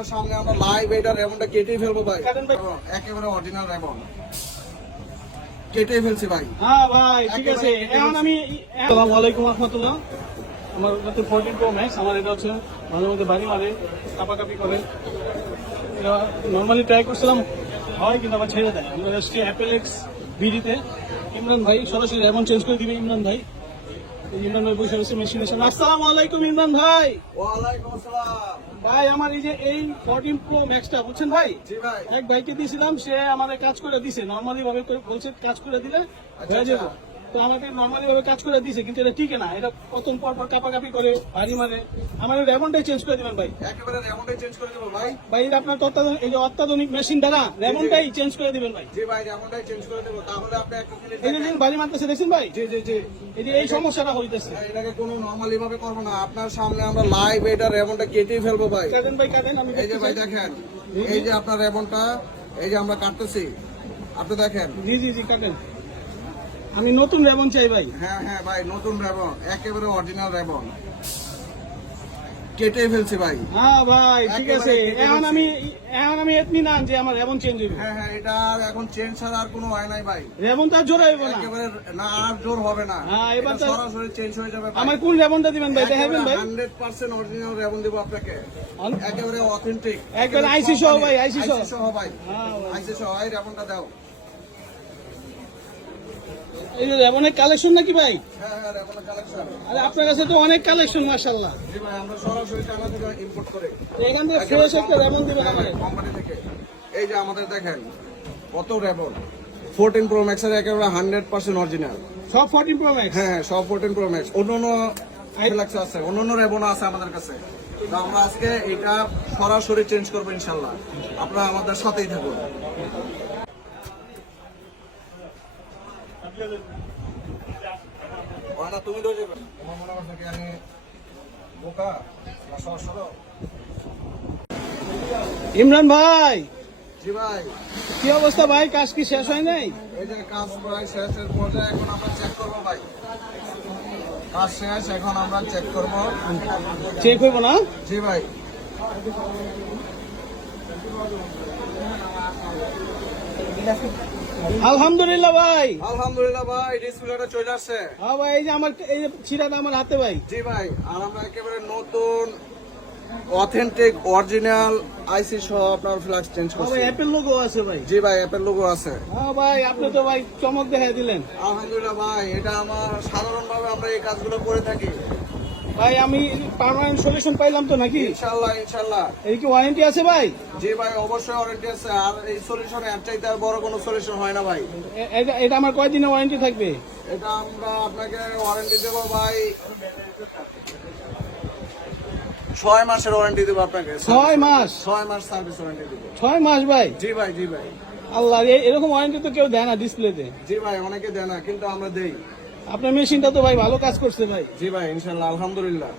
আপনার সামনে আমরা লাইভ এটা রেমনটা কেটে ফেলব ভাই। একেবারে অরিজিনাল রেমন কেটে ফেলছি ভাই। হ্যাঁ ভাই ঠিক আছে। এখন আমি আসসালামু আলাইকুম রহমতুল্লাহ। আমার হচ্ছে ফোরটিন প্রো ম্যাক্স আমার এটা হচ্ছে মাঝে মধ্যে বাড়ি মারে কাপাকাপি করে। এটা নর্মালি ট্রাই করছিলাম হয় কিন্তু আবার ছেড়ে দেয়। আমরা এসছি অ্যাপেল এক্স বিডিতে ইমরান ভাই সরাসরি এমন চেঞ্জ করে দিবে ইমরান ভাই। ইমরান ভাই বসে রয়েছে মেশিনের সামনে। আসসালামু আলাইকুম ইমরান ভাই। ওয়ালাইকুম আসসালাম। ভাই আমার এই যে এই ফোরটিন প্রো ম্যাক্সটা বুঝছেন ভাই? এক ভাইকে দিয়েছিলাম সে আমাদের কাজ করে দিছে। নর্মালি ভাবে বলছে কাজ করে দিলে আচ্ছা, হয়ে যাবে। তো আমাকে নর্মালি ভাবে কাজ করে দিছে কিন্তু এটা ঠিক না। এটা প্রথম পর পর কাপাকাপি করে ভারী মারে। আমার রেমনটাই চেঞ্জ করে দিবেন ভাই। একেবারে রেমনটাই চেঞ্জ করে দেবো ভাই। ভাই এটা আপনার তত্ত্বাধুনিক এই যে অত্যাধুনিক মেশিন দ্বারা রেমনটাই চেঞ্জ করে দিবেন ভাই। জি ভাই রেমনটাই চেঞ্জ করে দেবো। তাহলে আপনি এই যে ভারী মারতেছে দেখছেন ভাই? জি জি জি। এই যে এই সমস্যাটা হইতেছে। এটাকে কোনো নর্মালি ভাবে করব না। আপনার সামনে আমরা লাইভ এটা রেমনটা কেটেই ফেলব ভাই। কাটেন ভাই কাটেন আমি এই যে ভাই দেখেন। এই যে আপনার রেবনটা এই যে আমরা কাটতেছি। আপনি দেখেন। জি জি জি কাটেন আমি নতুন রেমন চাই ভাই। হ্যাঁ হ্যাঁ ভাই নতুন রেবন একেবারে অরিজিনাল রেবন। কেটে ফেলছি ভাই। হ্যাঁ ভাই ঠিক আছে। এখন আমি এখন আমি এতনি না যে আমার রেমন চেঞ্জ হইবে। হ্যাঁ হ্যাঁ এটা আর এখন চেঞ্জ ছাড়া আর কোনো হয় নাই ভাই। রেমন তো জোর হইব না। একেবারে না আর জোর হবে না। হ্যাঁ, এবার তো- সরাসরি চেঞ্জ হয়ে যাবে আমার কোন রেমনটা দিবেন ভাই দেখাবেন ভাই। হান্ড্রেড পার্সেন্ট অরিজিনাল রেবন দিব আপনাকে। একেবারে অথেন্টিক একবারে IC সহ ভাই, IC সহ। সহ ভাই। হ্যাঁ, আইসি সহ এই রেবনটা দাও। এই যে রেমনের কালেকশন নাকি ভাই? হ্যাঁ হ্যাঁ রেবনের কালেকশন আরে আপনার কাছে তো অনেক কালেকশন মাশাআল্লাহ। জি ভাই আমরা সরাসরি চায়না থেকে ইম্পোর্ট করে এখান থেকে ফ্রেশ একটা রেমন দিবেন হ্যাঁ, কোম্পানি থেকে। এই যে আমাদের দেখেন কত রেবন। প্রো ম্যাক্স এর একেবারে হান্ড্রেড পার্সেন্ট অরিজিনাল সব 14 প্রো ম্যাক্স হ্যাঁ সব প্রো ম্যাক্স অন্য অন্য আছে অন্য অন্য রেবন আছে আমাদের কাছে। তো আমরা আজকে এটা সরাসরি চেঞ্জ করব ইনশাল্লাহ আপনারা আমাদের সাথেই থাকুন হয় না তুমি তো যাবে। মনে করছ কি আমি বোকা না সহজ ইমরান ভাই! জি ভাই। কি অবস্থা ভাই? কাজ কি শেষ হয় নাই? এই যে কাজ প্রায় শেষের পর্যায়ে এখন আমরা চেক করব ভাই। কাজ শেষ এখন আমরা চেক করব। চেক হইব না? জি ভাই। আলহামদুলিল্লাহ ভাই। আলহামদুলিল্লাহ ভাই ডিসপ্লেটা চলে আসছে। হ্যাঁ ভাই এই যে আমার এই যে ছিড়াটা আমার হাতে ভাই। জি ভাই আর আমরা একেবারে নতুন অথেন্টিক অরিজিনাল আইসি সহ আপনার ফ্ল্যাক্স চেঞ্জ করছি ভাই অ্যাপেল লোগো আছে ভাই। জি ভাই অ্যাপেল লোগো আছে। হ্যাঁ ভাই আপনি তো ভাই চমক দেখাই দিলেন। আলহামদুলিল্লাহ ভাই এটা আমার সাধারণভাবে আমরা এই কাজগুলো করে থাকি। ভাই আমি পার্মানেন্ট সলিউশন পাইলাম তো নাকি? ইনশাল্লাহ ইনশাল্লাহ। এই কি ওয়ারেন্টি আছে ভাই? জি ভাই অবশ্যই ওয়ারেন্টি আছে। আর এই সলিউশন এর চাইতে আর বড় কোনো সলিউশন হয় না ভাই। এটা এটা আমার কয়দিনের ওয়ারেন্টি থাকবে? এটা আমরা আপনাকে ওয়ারেন্টি দেবো ভাই ছয় মাসের ওয়ারেন্টি দেবো আপনাকে। ছয় মাস? ছয় মাস সার্ভিস ওয়ারেন্টি দেবো। ছয় মাস ভাই? জি ভাই জি ভাই। আল্লাহ এরকম ওয়ারেন্টি তো কেউ দেয় না ডিসপ্লেতে জি ভাই অনেকে দেয় না কিন্তু আমরা দেই। আপনার মেশিনটা তো ভাই ভালো কাজ করছে ভাই। জি ভাই ইনশাল্লাহ আলহামদুলিল্লাহ।